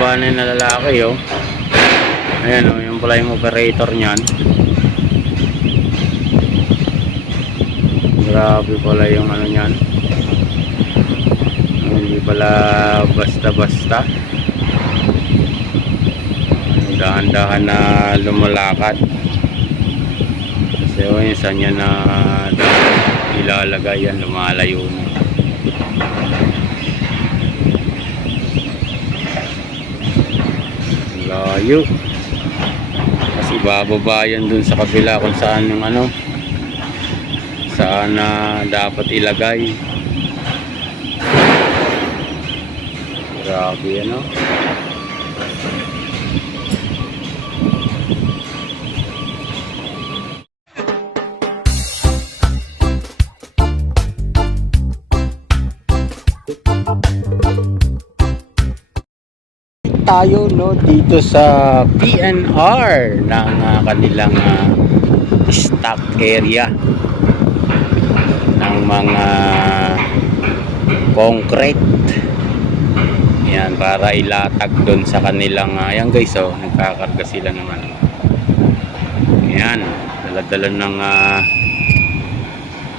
bumaba na yung lalaki, oh. Ayan, oh, yung pala yung operator niyan. Grabe pala yung ano niyan. Hindi pala basta-basta. Dahan-dahan na lumalakad. Kasi oh, yung saan niya na ilalagay yan, lumalayo na. Layo. Kasi bababa yan dun sa kabila kung saan yung ano, saan na dapat ilagay. Grabe ano. Tayo no dito sa PNR ng kanilang stock area ng mga concrete. Yan, para ilatag doon sa kanilang ayan guys, oh, nagkakarga sila ng ano. Yan, dala-dala ng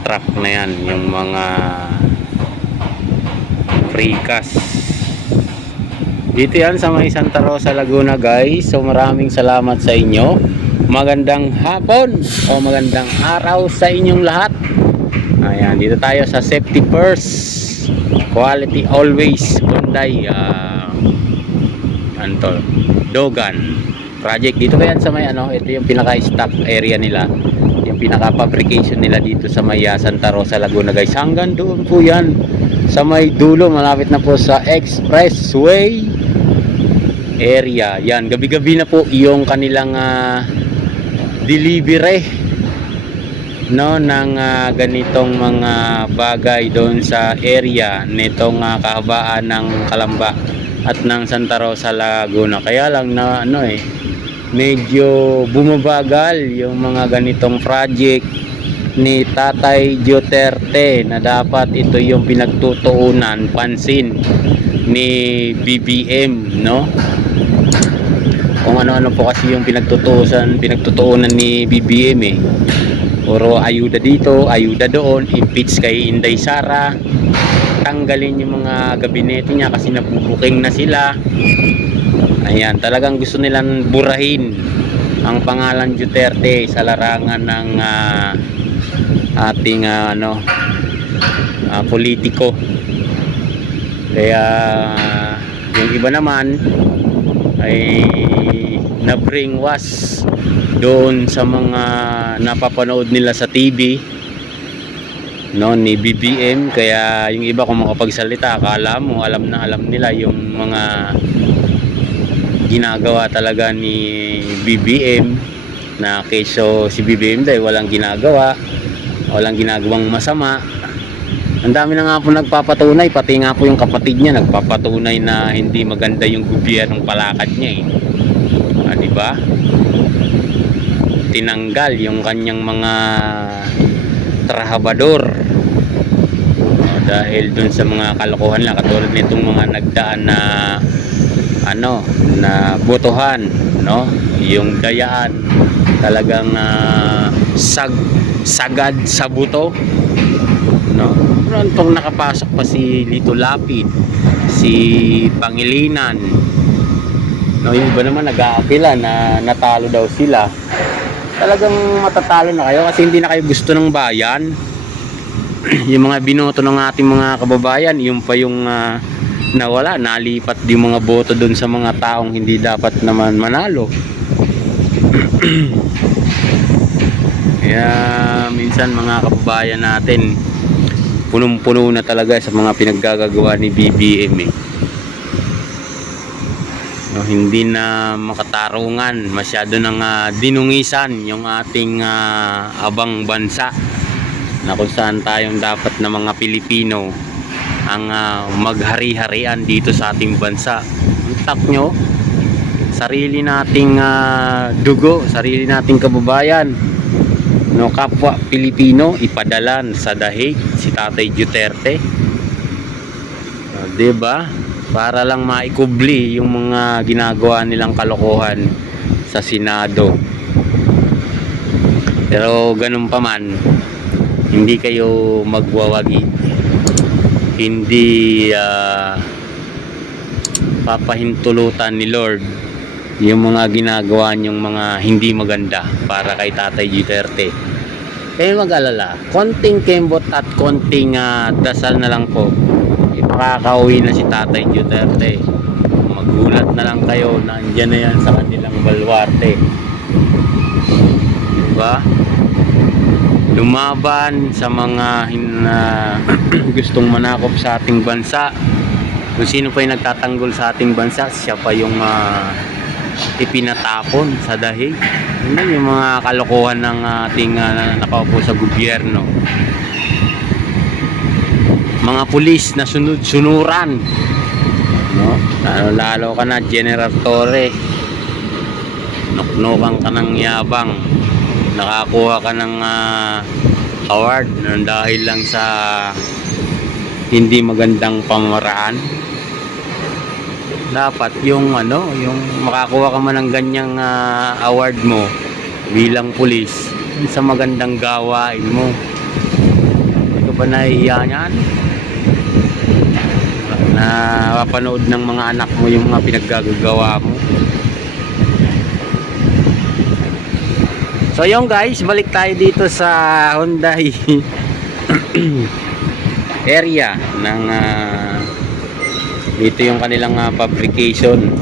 truck na yan, yung mga precast. Dito yan sa may Santa Rosa, Laguna guys. So maraming salamat sa inyo. Magandang hapon o magandang araw sa inyong lahat. Ayan, dito tayo sa safety first, quality always, Hyundai Antol Dogan project. Dito ba yan sa may ano, ito yung pinaka stock area nila, yung pinaka fabrication nila dito sa may Santa Rosa, Laguna guys. Hanggang doon po yan sa may dulo, malapit na po sa expressway area. Yan, gabi-gabi na po yung kanilang delivery no ng ganitong mga bagay doon sa area nitong kahabaan ng Calamba at ng Santa Rosa, Laguna. Kaya lang na ano medyo bumabagal yung mga ganitong project ni Tatay Duterte na dapat ito yung pinagtutuunan pansin ni BBM, no? Kung ano-ano po kasi yung pinagtutuunan ni BBM puro ayuda dito, ayuda doon, impeach kay Inday Sara, tanggalin yung mga gabinete niya kasi nabubuking na sila. Ayan, talagang gusto nilang burahin ang pangalan Duterte sa larangan ng ating politiko. Kaya yung iba naman ay na-brainwash doon sa mga napapanood nila sa TV no ni BBM. Kaya yung iba kung makapagsalita, akala mo alam na alam nila yung mga ginagawa talaga ni BBM, na keso si BBM dahil walang ginagawa, walang ginagawang masama. Ang dami na nga po nagpapatunay, pati nga po yung kapatid niya nagpapatunay na hindi maganda yung gobyernong palakad niya diba? Tinanggal yung kanyang mga trabahador dahil dun sa mga kalokohan lang, katulad nitong mga nagdaan na na botohan, no? Yung dayaan talagang sagad sa buto, no? Pag nakapasok pa si Lito Lapid, si Pangilinan, no? Yung iba naman nag-aapila na natalo daw sila. Talagang matatalo na kayo kasi hindi na kayo gusto ng bayan. Yung mga binoto ng ating mga kababayan, yung pa yung nawala, nalipat yung mga boto dun sa mga taong hindi dapat naman manalo. Kaya minsan mga kababayan natin, punong-puno na talaga sa mga pinaggagawa ni BBM no, hindi na makatarungan, masyado nang dinungisan yung ating abang bansa, na kung saan tayong dapat na mga Pilipino ang maghari-harian dito sa ating bansa. Untak nyo, sarili nating dugo, sarili nating kababayan, no, kapwa Pilipino, ipadalan sa dahig si Tatay Duterte. Diba? para lang maikubli yung mga ginagawa nilang kalokohan sa Senado. Pero ganun pa man, hindi kayo magwawagi, hindi papahintulutan ni Lord yung mga ginagawa niyong mga hindi maganda para kay Tatay Duterte. Kayo mag-alala, konting kembot at konting dasal na lang po, makakauwi na si Tatay Duterte. Magulat na lang kayo na andyan na yan sa kanilang baluarte, diba? Lumaban sa mga gustong manakop sa ating bansa. Kung sino pa yung nagtatanggol sa ating bansa, siya pa yung ipinatapon sa dahig. Yun yung mga kalokohan ng ating nakaupo sa gobyerno. Mga pulis na sunod-sunuran, no? Lalo ka na General Torre, nuknukan ka ng yabang, nakakuha ka ng award dahil lang sa hindi magandang pamamaraan. Dapat yung yung makakuha ka man ng ganyang award mo bilang pulis sa magandang gawain mo. Hindi ka ba nahihiya niyan? Na mapanood ng mga anak mo yung mga pinaggagawa mo. So yung guys, balik tayo dito sa Hyundai area ng dito yung kanilang fabrication.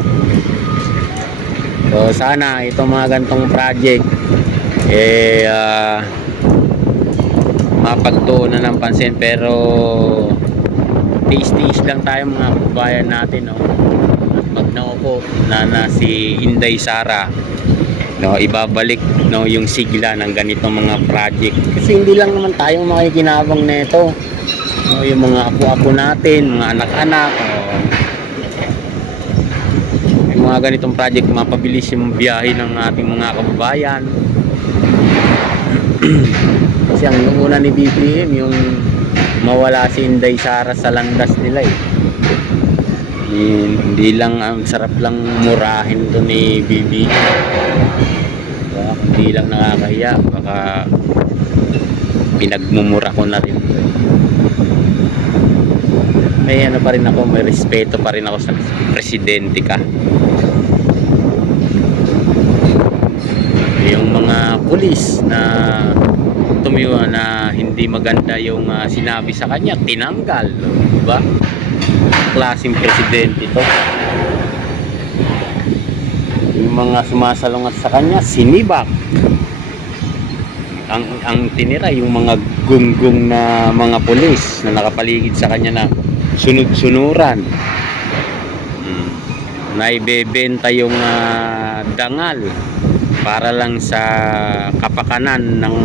So sana itong mga gantong project mapagtuunan ng pansin, pero tiis-tiis lang tayo mga kababayan natin, no? At magnaupo na si Inday Sara, no, ibabalik, no, yung sigla ng ganitong mga project, kasi hindi lang naman tayong makikinabang nito, no, yung mga apo-apo natin, mga anak-anak, yung mga ganitong project mapabilis yung biyahe ng ating mga kababayan. Kasi ang una ni BBM yung mawala si Inday Sara sa landas nila eh. Hindi lang, ang sarap lang murahin to ni BBM. Hindi lang nakakahiya, baka pinagmumura ko na rin. May pa rin ako, may respeto pa rin ako sa presidente ka. Yung mga pulis na tumiwa na hindi maganda yung sinabi sa kanya, tinanggal, diba? Klaseng presidente ito. Yung mga sumasalungat sa kanya, sinibak. Ang tinira yung mga gunggong na mga pulis na nakapaligid sa kanya na sunod-sunuran. Naibebenta yung dangal para lang sa kapakanan ng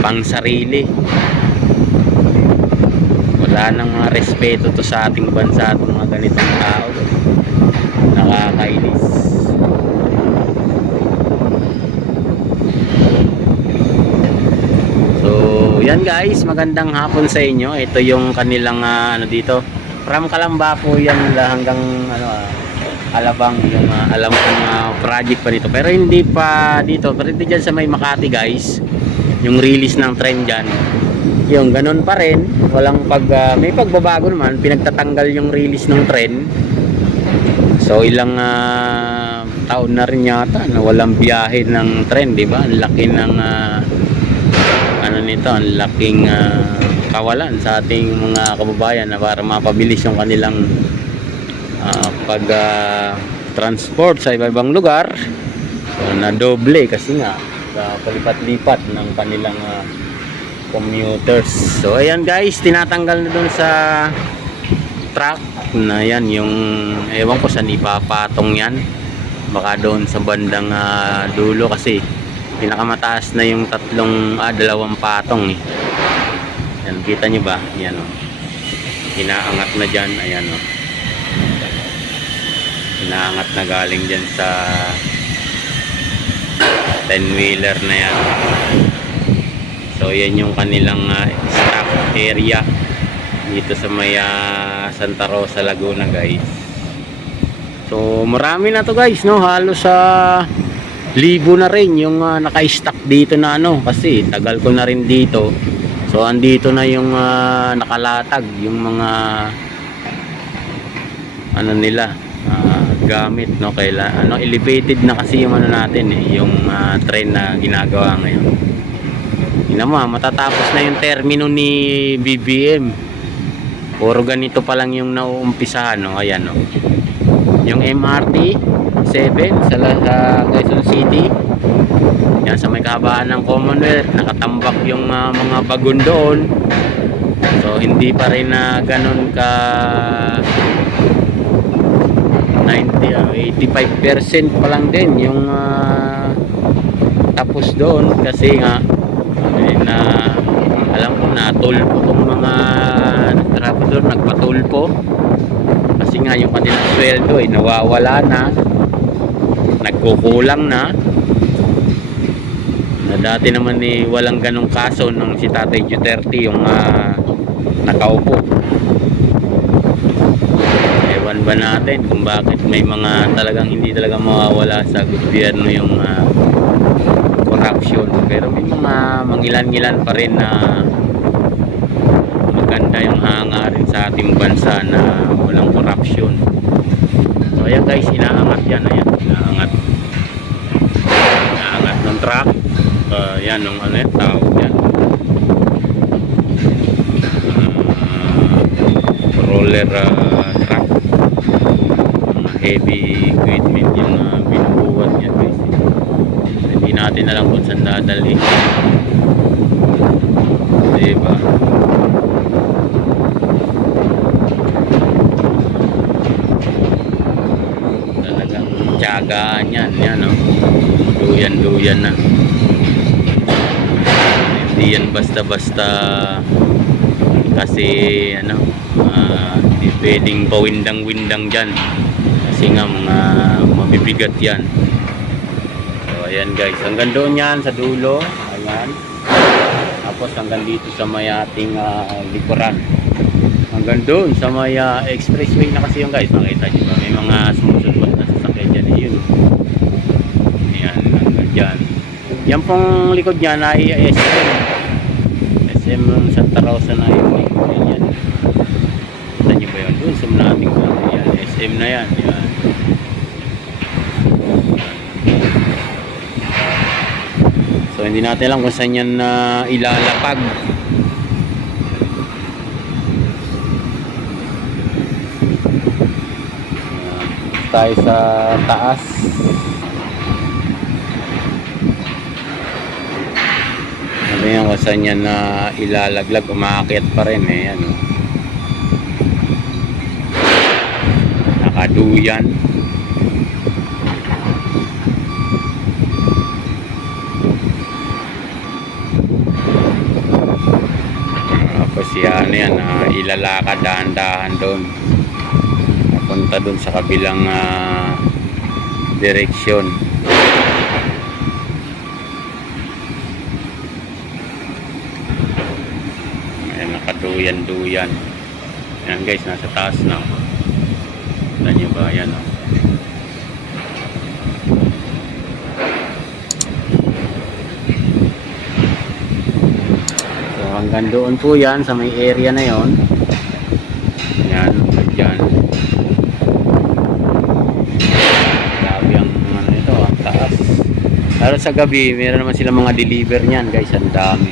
pangsarili. Wala nang mga respeto to sa ating bansa, itong mga ganitong tao. Nakakainis. So yan guys, magandang hapon sa inyo. Ito yung kanilang dito, from Calamba po yan hanggang Alabang, yung alam kong project pa nito, pero hindi pa dito, pero dito dyan sa may Makati guys, yung release ng tren dyan, yung ganun pa rin, walang may pagbabago naman, pinagtatanggal yung release ng tren. So ilang taon na rin yata na walang biyahe ng tren, di ba? Ang laki ng nito, ang laking kawalan sa ating mga kababayan na para mapabilis yung kanilang pag transport sa iba-ibang lugar. So, na doble kasi nga palipat-lipat ng kanilang commuters. So ayan guys, tinatanggal na dun sa truck na yan, yung ewan ko saan ipapatong yan, baka doon sa bandang dulo, kasi pinakamataas na yung dalawang patong eh. Yan, kita nyo ba? Yan o, inaangat na dyan, ayan o, inaangat na galing dyan sa 10-wheeler na yan. So yan yung kanilang stock area dito sa may Santa Rosa, Laguna guys. So marami na to guys, no, halos sa libo na rin yung naka-stack dito na ano, kasi tagal ko na rin dito. So andito na yung nakalatag yung mga ano nila, gamit, no, kailan ano, elevated na kasi yung ano natin yung train na ginagawa ngayon. Tingnan mo, matatapos na yung termino ni BBM. Puro ganito pa lang yung nauumpisahan, no. Ayan, no, yung MRT 7 sa Quezon City, yan sa may kahabaan ng Commonwealth, nakatambak yung mga bagon doon. So hindi pa rin na ganun ka 85% pa lang din yung tapos doon, kasi nga na alam ko na tulpo tong mga nagtrabaho doon, nagpatulpo kasi nga yung kanilang sweldo ay nawawala na, nagkukulang na dati naman walang ganong kaso nung si Tatay Duterte yung nakaupo. Ewan ba natin kung bakit may mga talagang hindi talaga mawawala sa gobyerno yung corruption, pero may mga mangilan-ngilan pa rin na maganda yung hangarin sa ating bansa na walang corruption. So ayan guys, inaangat yan, ayan, inaangat ng truck, yan nung ano yan, tawag yan, roller truck, mga heavy equipment yung binubuhat yan guys. Hindi natin alam kung saan dadalhin, diba? Talagang tiyagaan yan, yan, no? Duyan na, hindi yan basta-basta kasi ano, hindi pwedeng pawindang-windang dyan kasi nga mga mabibigat yan. So ayan guys, hanggang doon yan sa dulo, ayan, tapos hanggang dito sa may ating likuran, hanggang doon sa may expressway na kasi yung guys, makita nyo ba may mga sumusunod na sasakyan dyan, yun, ayan, hanggang dyan. Yan pong likod niya na SM Santa Rosa na yung likod yan. Kita nyo ba yun? Doon sa nating yan, SM na yan, yan. So hindi natin alam kung saan yan ilalapag. Tayo sa taas. Ano yan kung saan yan ilalaglag, umaakit pa rin yan. Nakaduyan. Tapos yan, ilalakad dahan-dahan doon, papunta doon sa kabilang direksyon. Ayan, nakaduyan-duyan yan guys, nasa taas na. Kita nyo ba yan, oh? Hanggang doon po yan sa may area na yon. Yan, dyan. Grabe ang ano ito, ang taas. Pero sa gabi, meron naman sila mga deliver niyan guys, ang dami.